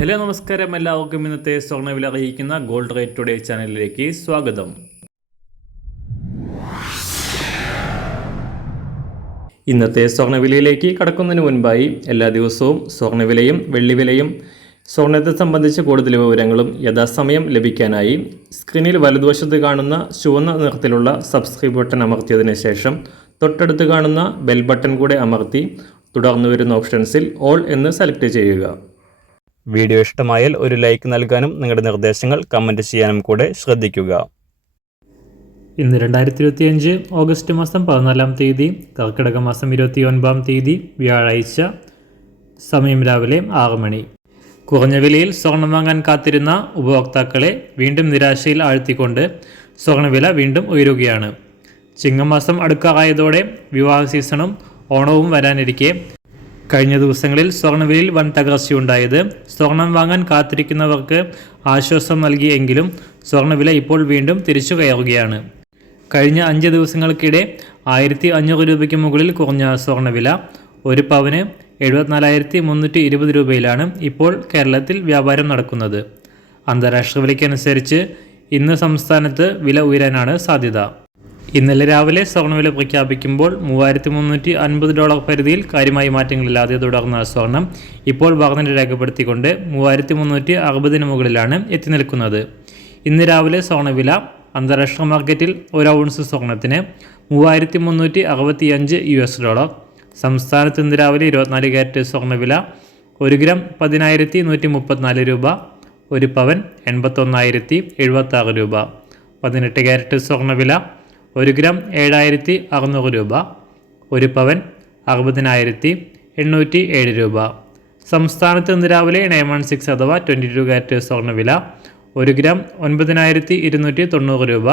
Hello നമസ്കാരം, എല്ലാവർക്കും ഇന്നത്തെ സ്വർണ്ണവില അറിയിക്കുന്ന ഗോൾഡ് റേറ്റ് ടുഡേ ചാനലിലേക്ക് സ്വാഗതം. ഇന്നത്തെ സ്വർണ്ണവിലയിലേക്ക് കടക്കുന്നതിന് മുൻപായി എല്ലാ ദിവസവും സ്വർണ്ണവിലയും വെള്ളിവിലയും സ്വർണ്ണത്തെ സംബന്ധിച്ച് കൂടുതൽ വിവരങ്ങളും യഥാസമയം ലഭിക്കാനായി സ്ക്രീനിൽ വലതുവശത്ത് കാണുന്ന ചുവന്ന നിറത്തിലുള്ള സബ്സ്ക്രൈബ് ബട്ടൺ അമർത്തിയതിനു ശേഷം തൊട്ടടുത്ത് കാണുന്ന ബെൽ ബട്ടൺ കൂടെ അമർത്തി തുടർന്ന് വരുന്ന ഓപ്ഷൻസിൽ ഓൾ എന്ന് സെലക്ട് ചെയ്യുക. വീഡിയോ ഇഷ്ടമായാൽ ഒരു ലൈക്ക് നൽകാനും നിങ്ങളുടെ നിർദ്ദേശങ്ങൾ കമൻറ്റ് ചെയ്യാനും കൂടെ ശ്രദ്ധിക്കുക. ഇന്ന് 2025 ഓഗസ്റ്റ് മാസം 14-ാം തീയതി, കർക്കിടക മാസം 29-ാം തീയതി, വ്യാഴാഴ്ച. സമയം രാവിലെ 6 മണി. കുറഞ്ഞ വിലയിൽ സ്വർണം വാങ്ങാൻ കാത്തിരുന്ന ഉപഭോക്താക്കളെ വീണ്ടും നിരാശയിൽ ആഴ്ത്തിക്കൊണ്ട് സ്വർണ്ണവില വീണ്ടും ഉയരുകയാണ്. ചിങ്ങമാസം അടുക്കാറായതോടെ വിവാഹ സീസണും ഓണവും വരാനിരിക്കെ കഴിഞ്ഞ ദിവസങ്ങളിൽ സ്വർണ്ണവിലയിൽ വൻ തകർച്ചയുണ്ടായത് സ്വർണം വാങ്ങാൻ കാത്തിരിക്കുന്നവർക്ക് ആശ്വാസം നൽകിയെങ്കിലും സ്വർണ്ണവില ഇപ്പോൾ വീണ്ടും തിരിച്ചു കയറുകയാണ്. കഴിഞ്ഞ 5 ദിവസങ്ങൾക്കിടെ 1500 രൂപയ്ക്ക് മുകളിൽ കുറഞ്ഞ സ്വർണ്ണവില ഒരു പവന് 74,320 രൂപയിലാണ് ഇപ്പോൾ കേരളത്തിൽ വ്യാപാരം നടക്കുന്നത്. അന്താരാഷ്ട്ര വിലയ്ക്കനുസരിച്ച് ഇന്ന് സംസ്ഥാനത്ത് വില ഉയരാനാണ് സാധ്യത. ഇന്നലെ രാവിലെ സ്വർണ്ണവില പ്രഖ്യാപിക്കുമ്പോൾ $3,350 പരിധിയിൽ കാര്യമായ മാറ്റങ്ങളില്ലാതെ തുടർന്ന സ്വർണം ഇപ്പോൾ വർധന രേഖപ്പെടുത്തിക്കൊണ്ട് 3,360 മുകളിലാണ് എത്തി നിൽക്കുന്നത്. ഇന്ന് രാവിലെ സ്വർണ്ണവില അന്താരാഷ്ട്ര മാർക്കറ്റിൽ ഒരു ഔൺസ് സ്വർണത്തിന് $3,365. സംസ്ഥാനത്ത് ഇന്ന് രാവിലെ 24 കാരറ്റ് സ്വർണ്ണവില 1 ഗ്രാം 10,134 രൂപ, ഒരു പവൻ 81,076 രൂപ. 18 കാരറ്റ് സ്വർണ്ണവില 1 ഗ്രാം 7,600 രൂപ, ഒരു പവൻ 60,807 രൂപ. സംസ്ഥാനത്ത് ഇന്ന് രാവിലെ 916 അഥവാ 22 കാരറ്റ് സ്വർണ്ണവില 1 ഗ്രാം 9,290 രൂപ,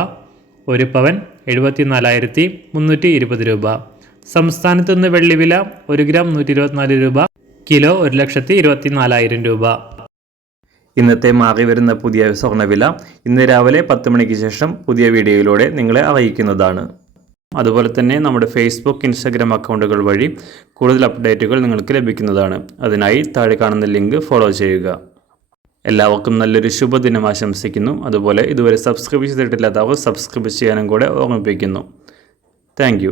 ഒരു പവൻ 74,320 രൂപ. സംസ്ഥാനത്ത് ഇന്ന് വെള്ളിവില 1 ഗ്രാം 124 രൂപ, കിലോ 1,24,000 രൂപ. ഇന്നത്തെ മാറി വരുന്ന പുതിയ സ്വർണ്ണവില ഇന്ന് രാവിലെ 10 മണിക്ക് ശേഷം പുതിയ വീഡിയോയിലൂടെ നിങ്ങളെ അറിയിക്കുന്നതാണ്. അതുപോലെ തന്നെ നമ്മുടെ ഫേസ്ബുക്ക്, ഇൻസ്റ്റാഗ്രാം അക്കൗണ്ടുകൾ വഴി കൂടുതൽ അപ്ഡേറ്റുകൾ നിങ്ങൾക്ക് ലഭിക്കുന്നതാണ്. അതിനായി താഴെ കാണുന്ന ലിങ്ക് ഫോളോ ചെയ്യുക. എല്ലാവർക്കും നല്ലൊരു ശുഭദിനം ആശംസിക്കുന്നു. അതുപോലെ ഇതുവരെ സബ്സ്ക്രൈബ് ചെയ്തിട്ടില്ലാത്തവർ സബ്സ്ക്രൈബ് ചെയ്യാനും കൂടെ ഓർമ്മിപ്പിക്കുന്നു. താങ്ക്